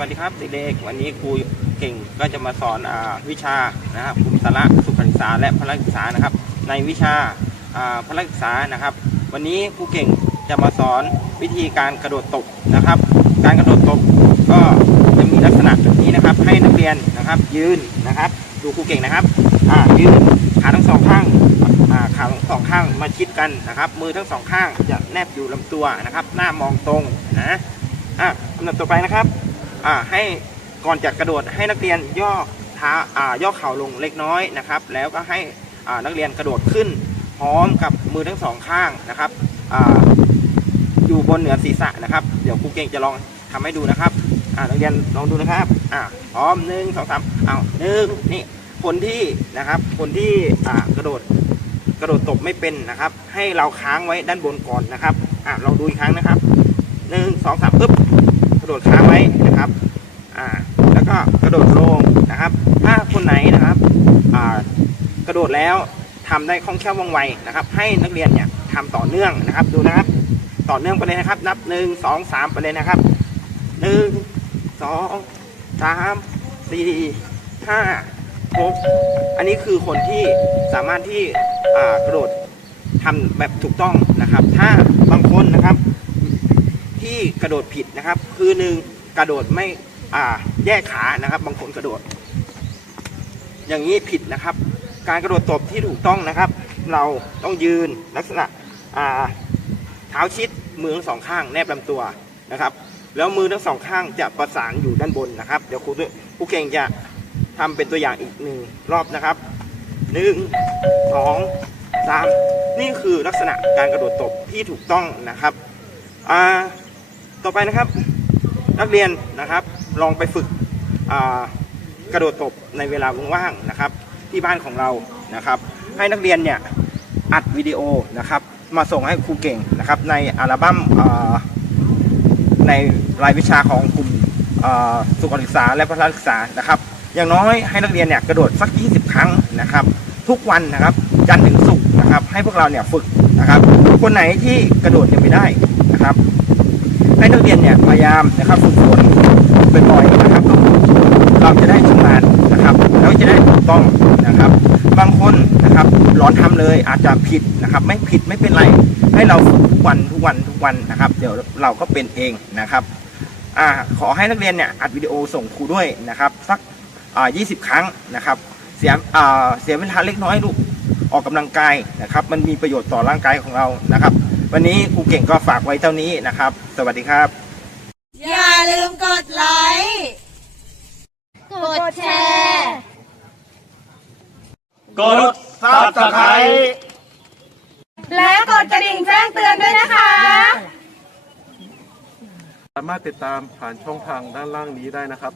วัสดีครับเด็กๆวันนี้ครูเก่งก็จะมาสอนอวิชานะครับกลุ่มสาระสุขศึกษาและพละศึกษานะครับ ในวิชาพละศึกษานะครับ วันนี้ครูเก่งจะมาสอนวิธีการกระโดดตบนะครับ การกระโดดตบก็จะมีลักษณะแบบนี้นะครับ ให้นักเรียนนะครับยืนนะครับ ดูครูเก่งนะครับยืนขาทั้งสองข้างขาทั้งสองข้างมาชิดกันนะครับ มือทั้งสองข้างจะแนบอยู่ลำตัวนะครับ หน้ามองตรงนะอะลำดับต่อไปนะครับ อ่าให้ก่อนจะกระโดดให้นักเรียนย่อเท้าอ่าย่อเข่าลงเล็กน้อยนะครับ แล้วก็ให้อ่านักเรียนกระโดดขึ้น พร้อมกับมือทั้งสองข้างนะครับอ่าอยู่บนเหนือศีรษะนะครับ เดี๋ยวครูเก่งจะลองทำให้ดูนะครับอ่านักเรียนลองดูนะครับอ่าพร้อมหนึ่งสองสามเอาหนึ่งนี่คนที่นะครับคนที่อ่ากระโดดกระโดดตบไม่เป็นนะครับ ให้เราค้างไว้ด้านบนก่อนนะครับอ่าลองดูอีกครั้งนะครับหนึ่งสองสามปึ๊บ ระโดดค้างไว้นะครับอ่าแล้วก็กระโดดลงนะครับ ถ้าคนไหนนะครับอ่ากระโดดแล้วทำได้คล่องแคล่วว่องไวนะครับ ให้นักเรียนเนี่ยทำต่อเนื่องนะครับดูนะครับ ต่อเนื่องไปเลยนะครับ นับหนึ่งสองสามไปเลยนะครับหนึ่งสองสามสี่ห้าหกอันนี้คือคนที่สามารถที่กระโดดทำแบบถูกต้องนะครับ ถ้าบางคนนะครับ ที่กระโดดผิดนะครับ คือหนึ่งกระโดดไม่อ่าแยกขานะครับ บางคนกระโดด อย่างนี้ผิดนะครับ การกระโดดตบที่ถูกต้องนะครับ เราต้องยืนลักษณะอ่าเท้าชิดมือทั้งสองข้างแนบลำตัวนะครับ แล้วมือทั้งสองข้างจะประสานอยู่ด้านบนนะครับ เดี๋ยวครูครูเก่งจะทำเป็นตัวอย่างอีกหนึ่งรอบนะครับหนึ่งสองสามนี่คือลักษณะการกระโดดตบที่ถูกต้องนะครับอ่า ต่อไปนะครับนักเรียนนะครับลองไปฝึกกระโดดตบในเวลาว่างๆนะครับ ที่บ้านของเรานะครับ ให้นักเรียนเนี่ยอัดวิดีโอนะครับ มาส่งให้ครูเก่งนะครับ ในอัลบั้มในรายวิชาของกลุ่มสุขศึกษาและพละศึกษานะครับ อย่างน้อยให้นักเรียนเนี่ยกระโดดสัก 20 ครั้งนะครับ ทุกวันนะครับจันทร์ถึงศุกร์นะครับ ให้พวกเราเนี่ยฝึกนะครับ คนไหนที่กระโดดยังไม่ได้นะครับ ให้นักเรียนเนี่ยพยายามนะครับฝึกฝนบ่อยๆนะครับเราจะได้ชำนาญนะครับ แล้วจะได้ถูกต้องนะครับ บางคนนะครับร้อนทำเลยอาจจะผิดนะครับ ไม่ผิดไม่เป็นไร ให้เราฝึกทุกวันทุกวันทุกวันนะครับ เดี๋ยวเราก็เป็นเองนะครับอขอให้นักเรียนเนี่ยอัดวิดีโอส่งครูด้วยนะครับ สักอ่า20ครั้งนะครับ เสียเสียเวลาเล็กน้อยลูกออกกำลังกายนะครับ มันมีประโยชน์ต่อร่างกายของเรานะครับ วันนี้ครูเก่งก็ฝากไว้เท่านี้นะครับ สวัสดีครับ อย่าลืมกดไลค์กดแชร์กดซับสไครต์และกดกระดิ่งแจ้งเตือนด้วยนะคะ สามารถติดตามผ่านช่องทางด้านล่างนี้ได้นะครับ